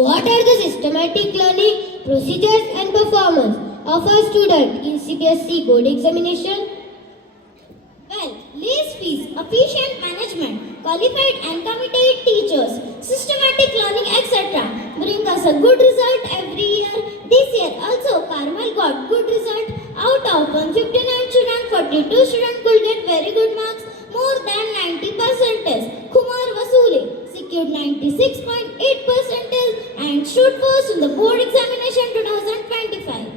What are the systematic learning procedures and performance of a student in CBSE board examination? Well, least fees, efficient management, qualified and committed teachers, systematic learning, etc. bring us a good result every year. This year also Carmel got good result. Out of 159 students, 42 students could get very good marks, more than 90%. Kumar Vasule secured 96.8% and stood first in the board examination 2025.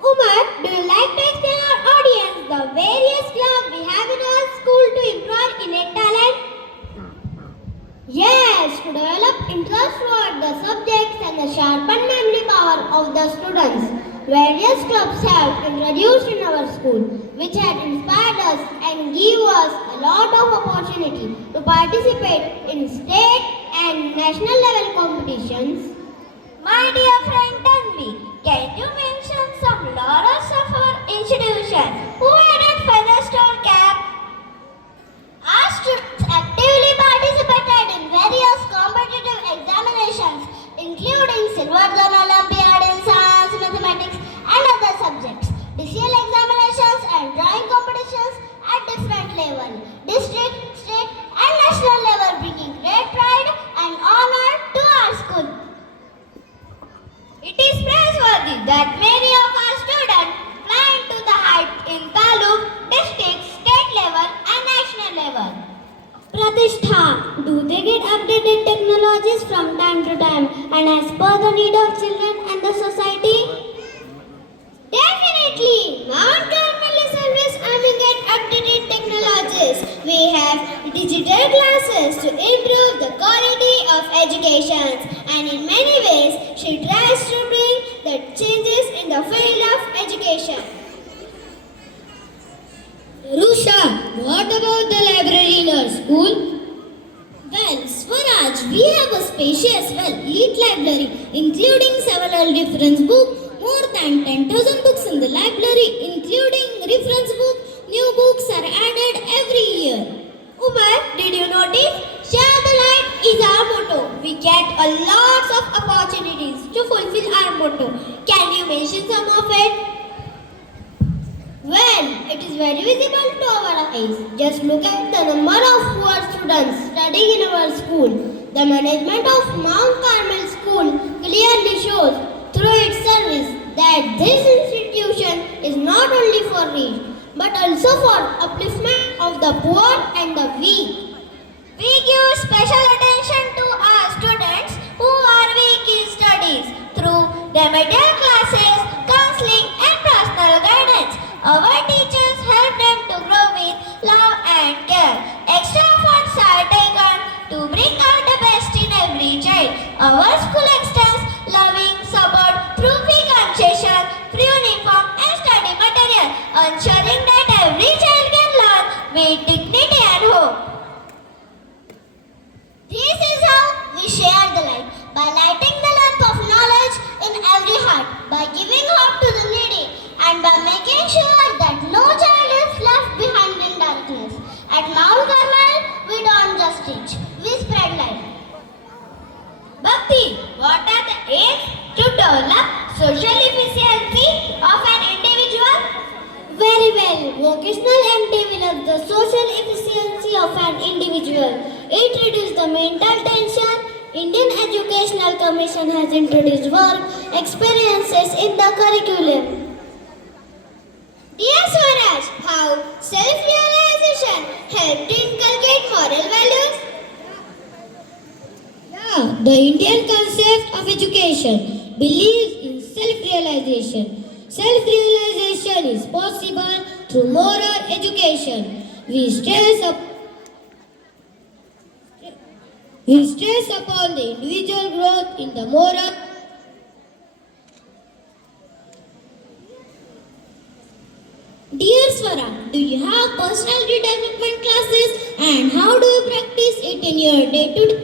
Umar, do you like to explain our audience the various clubs we have in our school to improve innate talent? Yes, to develop interest toward the subjects and the sharpen memory power of the students. Various clubs have introduced in our school, which had inspired us and give us a lot of opportunity to participate in state and national level competitions. My dear friend Tanvi, can you mention some laurels of our institution who added feathers to our cap? Our students actively participated in various competitive examinations, including Silver Zone Olympiad in science, mathematics, and other subjects, DCL examinations and drawing competitions at different levels, district, state, and national level, bringing great pride and honor to our school. It is praiseworthy that many of our students climb to the heights in taluk, district, state level and national level. Pratishtha, do they get updated technologies from time to time and as per the need of children and the society? Definitely! Mount Carmel is always aiming at updated technologies. We have digital classes to improve the quality of education, and in many ways she tries to bring the changes in the field of education. Rusha, what about the library in our school? Well, Swaraj, we have a spacious, well-lit library, including several reference books, more than 10,000 books in the library, including reference books. New books are added every year. Umar, did you notice? Share the light is our motto. We get a lot of opportunities to fulfill our motto. Can you mention some of it? Well, it is very visible to our eyes. Just look at the number of poor students studying in our school. The management of Mount Carmel School clearly shows through its service that this institution is not only for rich but also for upliftment of the poor and the weak. We give special attention to our students who are weak in studies through remedial classes, counseling and personal guidance. Our teachers help them to grow with love and care. Extra efforts are taken to bring out the best in every child. Our school extends loving support through free concession, free uniform and study material, ensuring that every child can learn with dignity and hope. This is how we share the light, by lighting the lamp of knowledge in every heart, by giving hope to the needy, and by making sure that no child is left behind in darkness. At Mount Carmel, we don't just teach, we spread light. Bhakti, what are the aims to develop social efficiency of an individual? Very well. Vocational MD will have the social efficiency of an individual. It reduces the mental tension. Indian Educational Commission has introduced work experiences in the curriculum. Dear Swaraj, how self-realization helped to inculcate moral values? Yeah, the Indian concept of education believes in self-realization. Self-realization is possible through moral education. We stress upon the individual growth in the moral. Dear Swara, do you have personality development classes and how do you practice it in your day-to-day?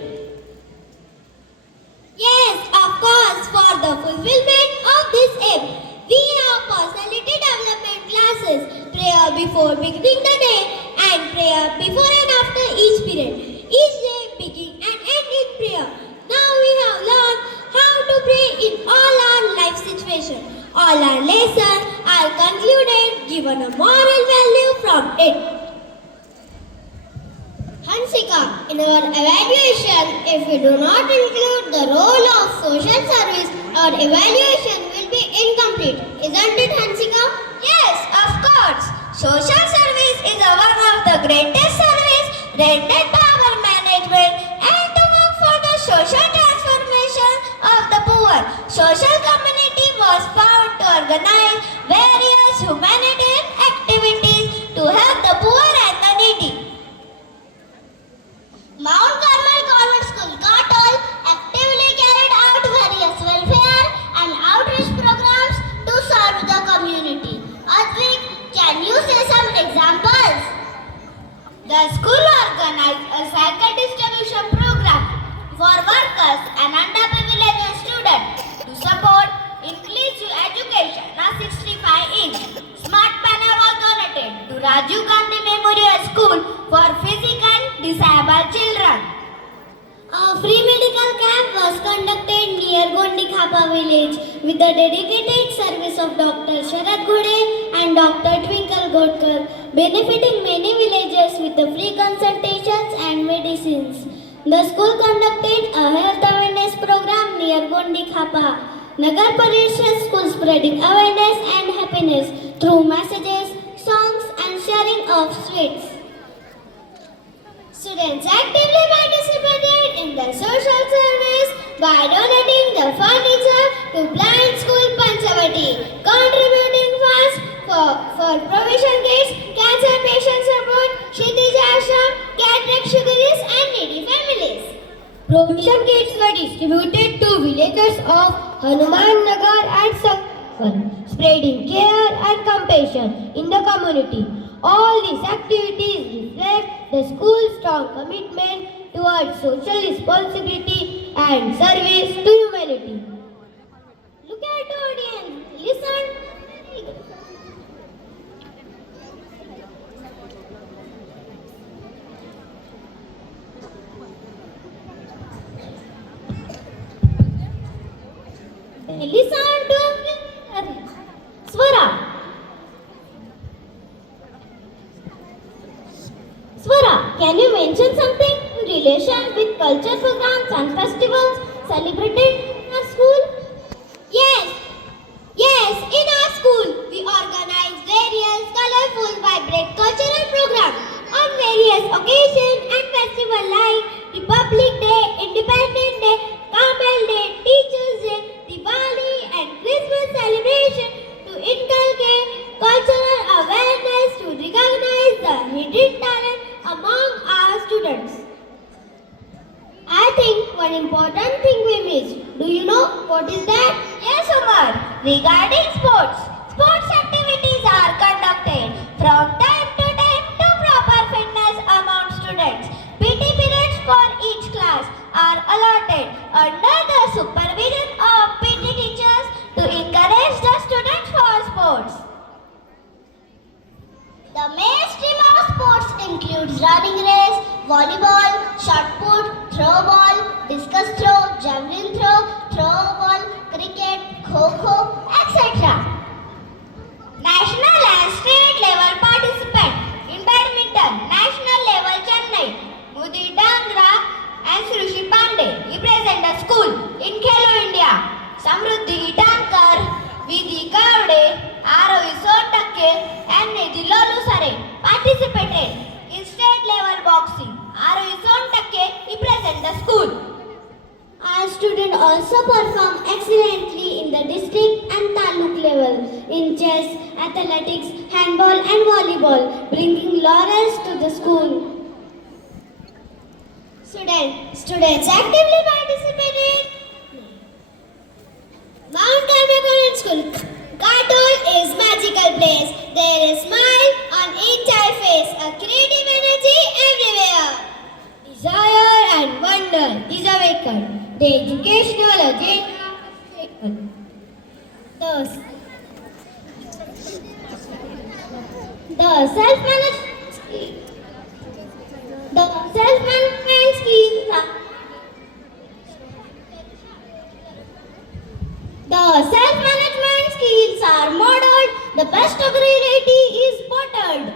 Yes, of course, for the fulfillment of this aim, we have personality development classes, prayer before beginning the day and prayer before and after each period. Each day begin and end in prayer. Now we have learned how All our lessons are concluded, given a moral value from it. Hansika, in our evaluation, if we do not include the role of social service, our evaluation will be incomplete. Isn't it, Hansika? Yes, of course. Social service is one of the greatest service rendered by our management and to work for the social transformation of the poor. Social community was found to organize various humanitarian activities to help the poor and the needy. Mount Carmel Convent School, Katol, actively carried out various welfare and outreach programs to serve the community. Advik, can you say some examples? The school organized a cycle distribution program for workers and underprivileged students to support inclusive education. A 65-inch smart panel was donated to Rajiv Gandhi Memorial School for physically disabled children. A free medical camp was conducted near Gondi Khapa village with the dedicated service of Dr. Sharad Ghode and Dr. Twinkle Godkar, benefiting many villages with the free consultations and medicines. The school conducted a health awareness program near Gondi Khapa. Nagar Parishad School spreading awareness and happiness through messages, songs and sharing of sweets. Students actively participated in the social service by donating the furniture to Blind School Panchavati, contributing funds for provision kits, cancer patient support, Kshitij Ashram, cataract sugaries and needy families. Provision kits were distributed to villagers of Hanuman Nagar and Sakfal, spreading care and compassion in the community. All these activities reflect the school's strong commitment towards social responsibility and service to humanity. Look at the audience, listen. Listen to Swara. Swara, can you mention something in relation with culture programs and festivals celebrated in our school? Yes, in our school we organize various colorful, vibrant cultural programs on various occasions and festivals like Republic Day, Independence Day, Carmel Day, Teachers Day, Diwali and Christmas celebration to inculcate cultural awareness to recognize the hidden talent among our students. I think one important thing we missed. Do you know what is that? Yes, Umar. Regarding sports, sports activities are conducted from time to time to proper fitness among students. PT periods for each class are allotted under the supervision of PT teachers to encourage the students for sports. The mainstream of sports includes running race, volleyball, shot put, throw ball, discus throw, javelin throw ball, cricket, kho-kho, etc. National and state level participant in badminton, national level Chennai, Mudi Dangra and Srushi Pandey represent the school in Khelo India. Samruddhi Itankar, Vidhi Kavde, Arohi Sotakke and Nidhi Lolusare participated in state level boxing. Arohi Sotakke represent the school. Our students also perform excellently in the district and taluk level in chess, athletics, handball and volleyball, bringing laurels to the school. Students actively participated. Mount Carmel Convent School, Katol is magical place. There is smile on each eye face, a creative energy everywhere. Desire and wonder is awakened. The educational agenda is taken. The self-management skills are The self-management skills dreams are modeled, the best of reality is bottled.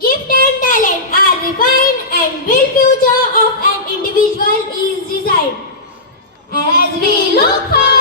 Gift and talent are refined and build future of an individual is designed. As we look for